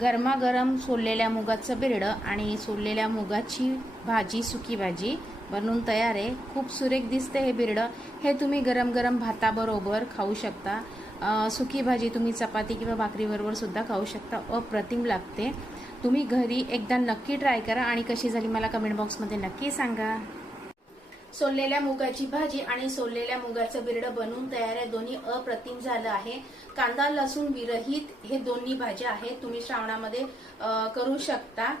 गरमागरम सोललेल्या मुगाचं बिरडं आणि सोललेल्या मुगाची भाजी, सुकी भाजी बनवून तयार आहे। खूप सुरेख दिसते हे बिरडं। हे तुम्ही गरम गरम भाताबरोबर खाऊ शकता। सुकी भाजी तुम्ही चपाती किंवा भाकरीबरोबर सुद्धा खाऊ शकता। अप्रतिम लागते। तुम्ही घरी एकदा नक्की ट्राय करा आणि कशी झाली मला कमेंट बॉक्समध्ये नक्की सांगा। सोललेल्या मुगाची भाजी आणि सोललेल्या मुगाचं बिरडं बनवून तयार आहे। दोन्ही अप्रतिम झालं आहे। कांदा लसूण विरहित हे दोन्ही भाज्या आहेत। तुम्ही श्रावणामध्ये करू शकता।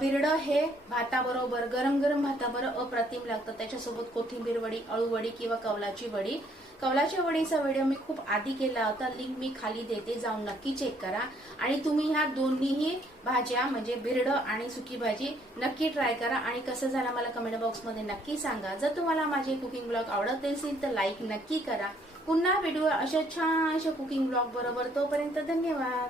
बिरडं हे भाताबरोबर गरम गरम भाताबरोबर अप्रतिम लागतं। त्याच्यासोबत कोथिंबीर वडी, अळू वडी किंवा कवलाची वडी। कवलाच्या वडीचा व्हिडिओ मी खूप आधी केला होता, लिंक मी खाली देते, जाऊन नक्की चेक करा। आणि तुम्ही ह्या दोन्हीही भाज्या म्हणजे बिरडं आणि सुकी भाजी नक्की ट्राय करा आणि कसं झालं मला कमेंट बॉक्समध्ये नक्की सांगा। जर तुम्हाला माझे कुकिंग ब्लॉग आवडत असेल तर लाईक नक्की करा। पुन्हा व्हिडिओ अशा छान कुकिंग ब्लॉग बरोबर, तोपर्यंत धन्यवाद।